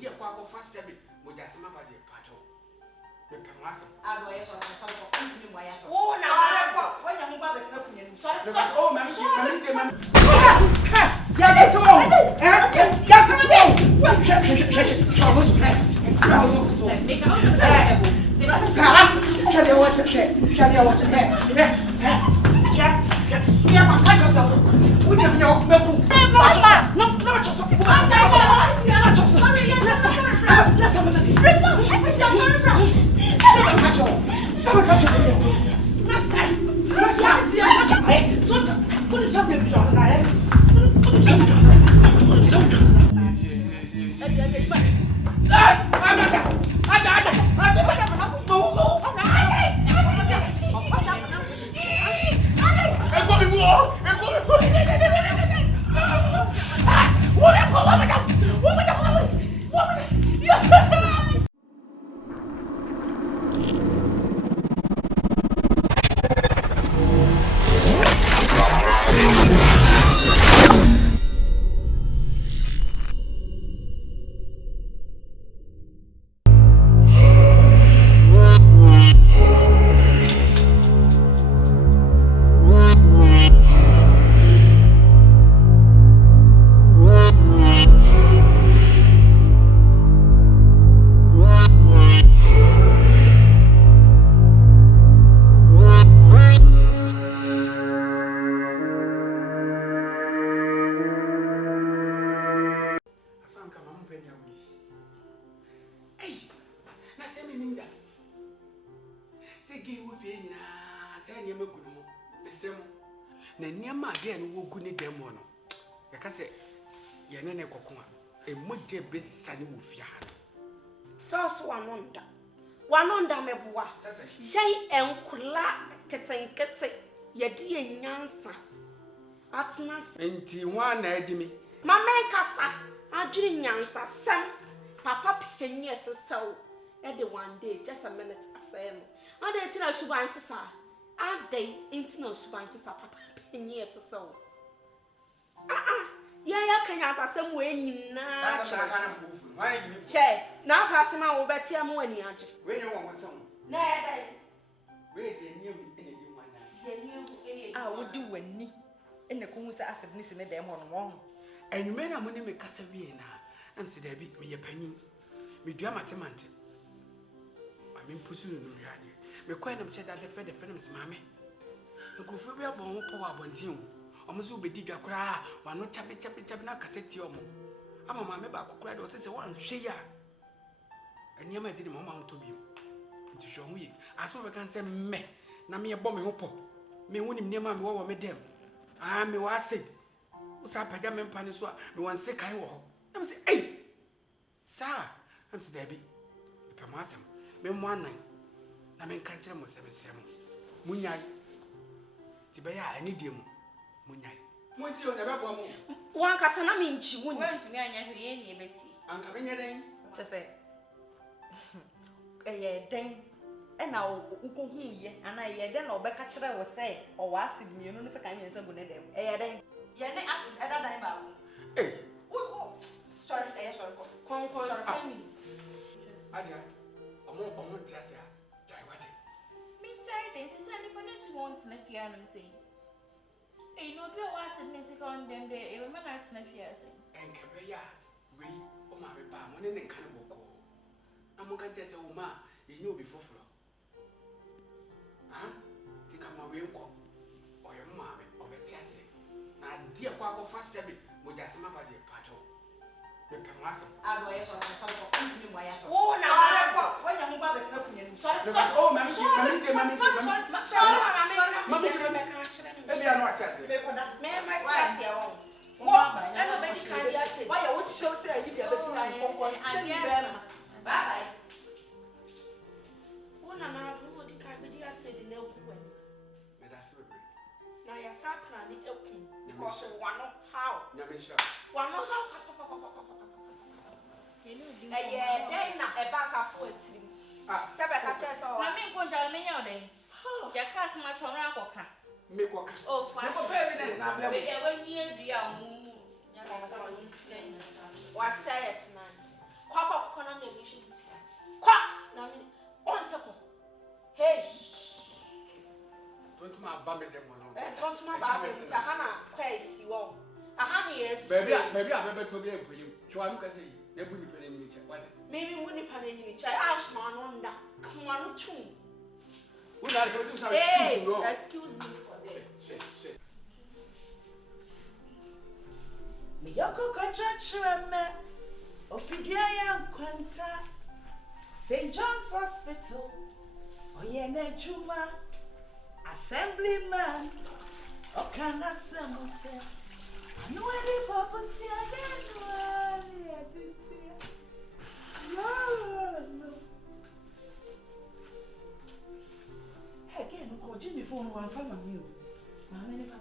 dear kwaku fast seven, Mujasima by the pato. The Pamasa. I go yes or something. Oh, now when you move up, it's not Oh, man, Nanyama again will go near them one. I say, Yanene Kokuma, a muddy best sunny wolf yard. Sauce one under Mebua. Jay and Kula Keten Kete, Yadi Yansa. Atnas and Tiwana Jimmy. My man Cassa, I didn't Yansa, Sam, Papa Penny to sew. Eddie one day, just a minute, I say. I didn't know she wanted to say. I day into no spine to Papa Penny to sew. Yeah, can answer some way you know. Why did you say? Now, passing my over to your money, Aunt. When you want some? Nay, where they knew anyone. I would do when me in the Kunsa after missing a demon one. And you may not money make us a Vienna. I'm said, I beat me a penny. Me do matemante. I mean, pursuing the reality. Me quite upset that the fed friends, mammy. The Gufia born power want you. Almost will be digger cry, one not chappy na cassette. I'm a mamma back cried what is a one share. And you might did a moment to be to show me. As well, I can say, me, na me a bomb hopo. Me winning near my war with them. I am what I said. What's up, Pajam and Paniswa? Me one sick I walk. I'm say, hey, sir, I'm said, Debbie. If I'm awesome, me 1 night. I mean, can't tell myself 7. Munyai. Tibaya, I need you. Munyai. What's your never one? One Cassana means you wouldn't to me, and you may see. Uncle Benjamin, Just say, a dang, and now Uku, and I then or Becca was say, or was it me, you know, the kind of something. A dang, Yanni asked at that time. hey, Sorry, sorry. Concord, Aja, I'm not just a Jaiwati. Me, Charity, is anybody to want to fear and say? Hey, no, be a was in this on them there, a woman at Snapia. And Cabaya, we, oh my bam, one in the cannibal call. I'm going to just say, Oma, you knew before flow. Huh? Think I'm a real call. Or your mammy, or a tessie. Now, dear Quack fast seven, Mujasima by the pato. The Pamasa. I go yes or something. Oh, now when you move up, it's not opinion. Oh, mammy, maybe I'm not testing. my task your own. Nobody can just say, why I would show say you get a bye. one and out, who would can be said in the way. Now, your saplan, the open, because one how. One how. A year, day now, a bass of 14. Several chairs or I mean, one day. Your cousin, my children, Make walk. oh, for when you be a moon. Was say it nice. Quack tontoma aba me dem no. Tontoma aba me nti aha na kwa esi wo. Aha na yes. Baby a bebe to be empoyim. Chwa no kase yi. Na bu nipa na nyini che. What? Maybe mu nipa na nyini che. Asma no nda. Kwa no twum. Who na ko say hey, excuse me for that. Shit. Me yoko kochachirame. Ofidia ya kwanta. St. John's Hospital. Oyene Juma. Assemblyman. Okana Samuse. No any purpose again. No. Again, go Jimmy phone one from you. Mamma never.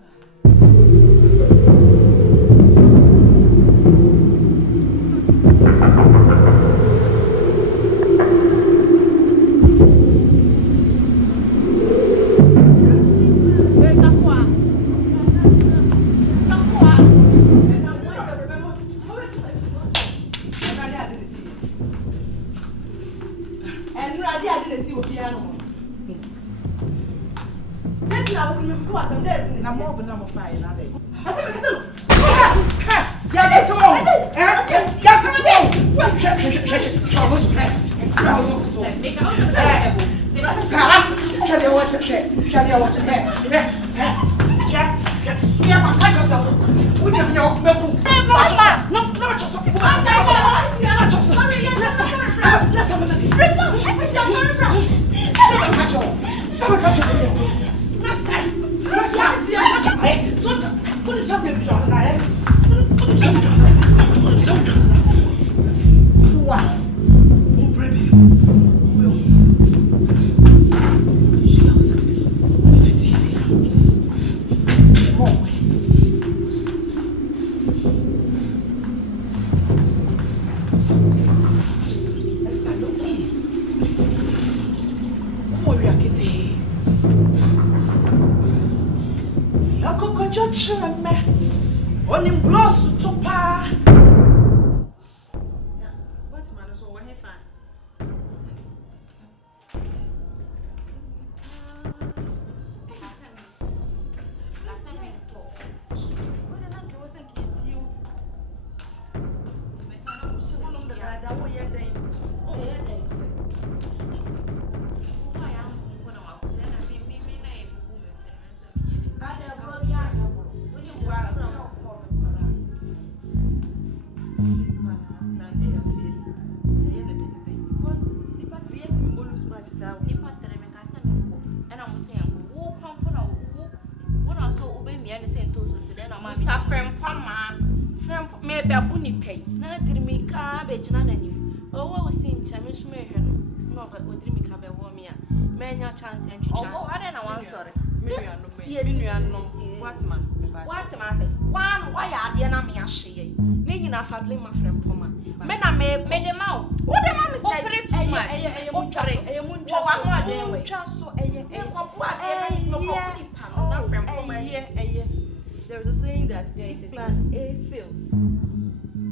There is a saying that if plan A fails,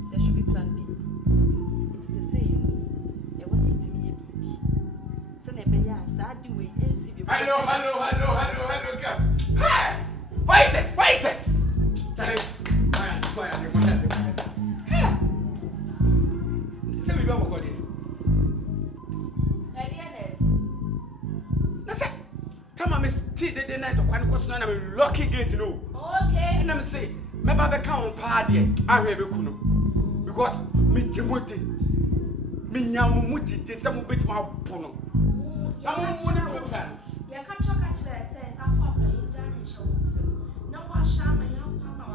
there should be plan B. It is a saying. It was it me. So never ya sad way NCB. Hello, guys. Hey! Fighters! Tell me. Tell me about what you come on, Miss T. The night of one question, I'm lucky gate, no. Okay. And I'm say, maybe I can't party. I have a kuno because me Timothy, me Yamuti, did some bit my pono. I want to plan. You can't talk at says, I thought the generation. No one shall my young papa.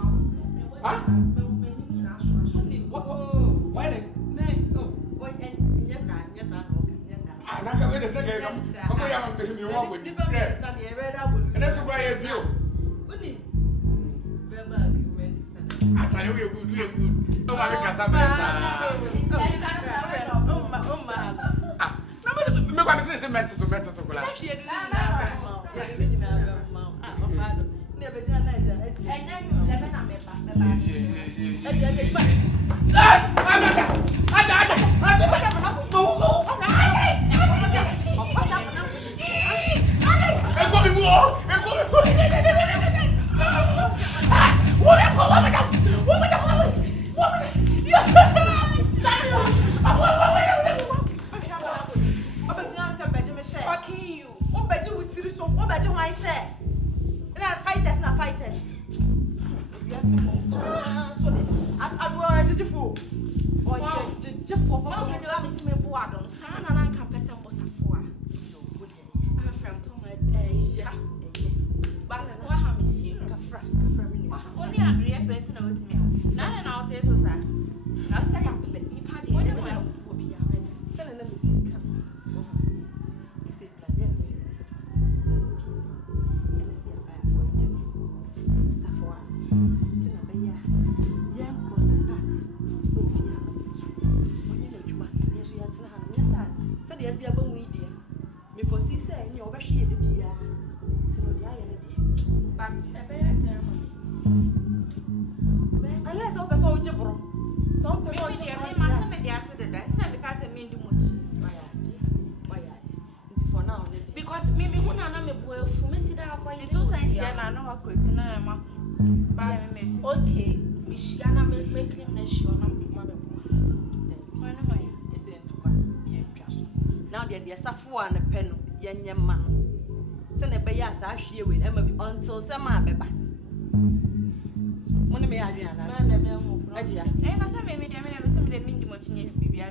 Why then? Yes, I I'm not going to say, I'm going to be wrong with you. And that's why I feel. I tell you, we're good. No, I can't have Well, we do have a small board on San and I can pass some was a four. I'm from my day. But what have you serious? Only a great person with me. None and out it was that. Now say I'm the party. What am I? Tell them to see. You say, unless all person will jump. Some people Maybe they must have made the answer to that. It's not because I mean too much. For now, Because maybe when I know me boy, for me, sit down for you. It's also and I know what could you know, But okay, Michiana make him sure not mother. now they're SARFOWAH and a pen, young man. Send a bayas, I share with Emma until some beba. Money may Adriana. I must have made them ever some of the minimum much near baby.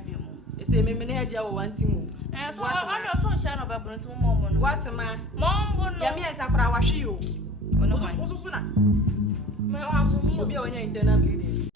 It's a manager wanting. And for all your sunshine of a brunch woman. What's a man? Mom, Yammy as a prawash you. no, Also, my mummy will be on your internal bleeding.